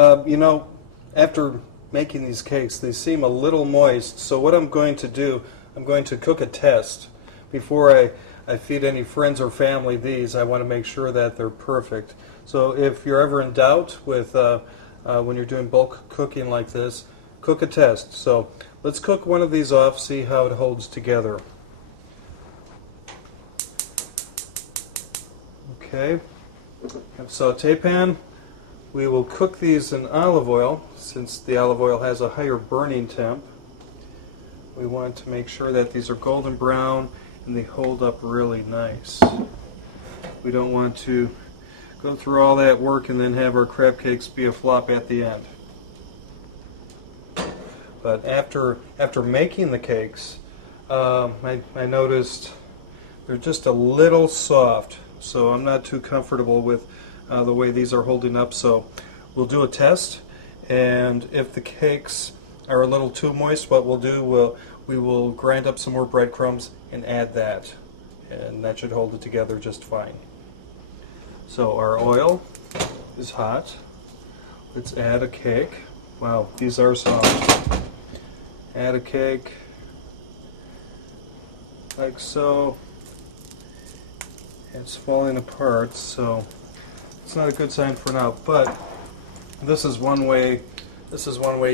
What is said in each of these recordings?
You know, after making these cakes, they seem a little moist, so what I'm going to do, I'm going to cook a test. Before I feed any friends or family these, I want to make sure that they're perfect. So if you're ever in doubt with when you're doing bulk cooking like this, cook a test. So let's cook one of these off, see how it holds together. Okay, have a saute pan. We will cook these in olive oil, since the olive oil has a higher burning temp. We want to make sure that these are golden brown and they hold up really nice. We don't want to go through all that work and then have our crab cakes be a flop at the end. But after making the cakes, I noticed they're just a little soft, so I'm not too comfortable with the way these are holding up. So we'll do a test, and if the cakes are a little too moist, what we'll do, we will grind up some more breadcrumbs and add that, and that should hold it together just fine. So our oil is hot. Let's add a cake. Wow, these are soft. Add a cake like so. It's falling apart, so it's not a good sign for now, but this is one way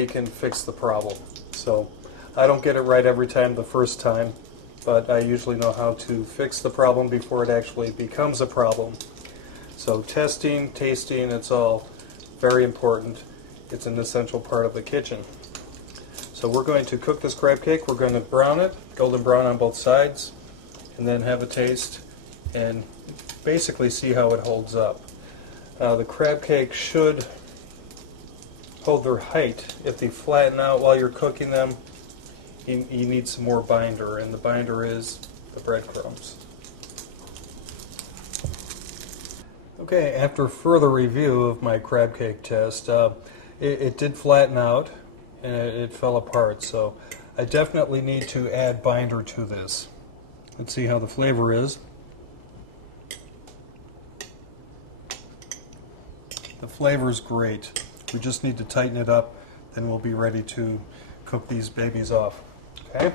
you can fix the problem. So I don't get it right every time the first time, but I usually know how to fix the problem before it actually becomes a problem. So testing, tasting, it's all very important. It's an essential part of the kitchen. So we're going to cook this crab cake. We're going to brown it, golden brown on both sides, and then have a taste and basically see how it holds up. The crab cake should hold their height. If they flatten out while you're cooking them, you need some more binder, and the binder is the breadcrumbs. Okay, after further review of my crab cake test, it did flatten out and it fell apart, so I definitely need to add binder to this. Let's see how the flavor is. The flavor's great. We just need to tighten it up, then we'll be ready to cook these babies off. Okay?